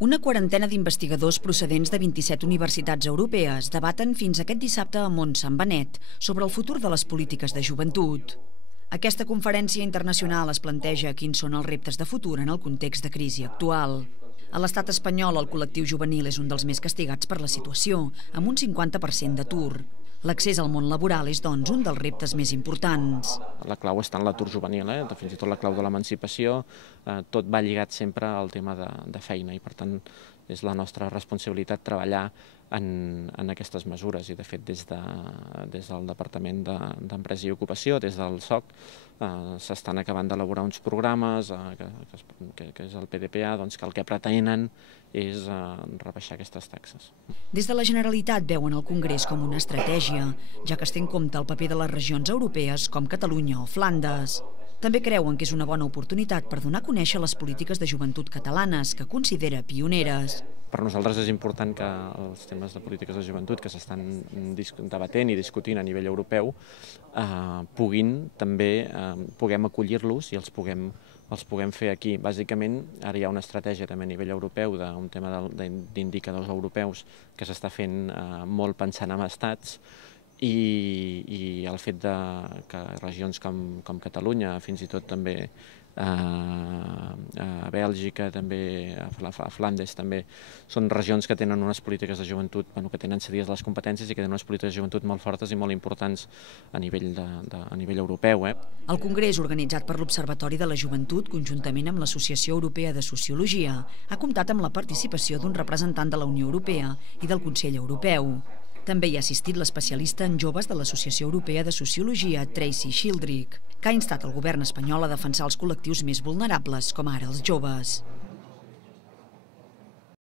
Una quarantena d'investigadors procedents de 27 universitats europees debaten fins aquest dissabte a Mont Sant Benet sobre el futur de les polítiques de joventut. Aquesta conferència internacional es planteja quins són els reptes de futur en el context de crisi actual. A l'estat espanyol, el col·lectiu juvenil és un dels més castigats per la situació, amb un 50% d'atur. L'accés al món laboral és, doncs, un dels reptes més importants. La clau està en l'atur juvenil, fins i tot la clau de l'emancipació, tot va lligat sempre al tema de feina i, per tant, és la nostra responsabilitat treballar en aquestes mesures i, de fet, des del Departament d'Empresa i Ocupació, des del SOC, s'estan acabant d'elaborar uns programes, que és el PDPA, que el que pretenen és rebaixar aquestes taxes. Des de la Generalitat veuen el Congrés com una estratègia, ja que es té en compte el paper de les regions europees com Catalunya o Flandes. També creuen que és una bona oportunitat per donar a conèixer les polítiques de joventut catalanes, que considera pioneres. Per nosaltres és important que els temes de polítiques de joventut que s'estan debatent i discutint a nivell europeu puguem acollir-los i els puguem fer aquí. Bàsicament, ara hi ha una estratègia també a nivell europeu d'un tema d'indicadors europeus que s'està fent molt pensant en estats, i el fet que regions com Catalunya, fins i tot també a Bèlgica, també a Flandes, també són regions que tenen unes polítiques de joventut, que tenen cedides les competències i que tenen unes polítiques de joventut molt fortes i molt importants a nivell europeu. El Congrés, organitzat per l'Observatori de la Joventut, conjuntament amb l'Associació Europea de Sociologia, ha comptat amb la participació d'un representant de la Unió Europea i del Consell Europeu. També hi ha assistit l'especialista en joves de l'Associació Europea de Sociologia, Tracy Shildrick, que ha instat el govern espanyol a defensar els col·lectius més vulnerables, com ara els joves.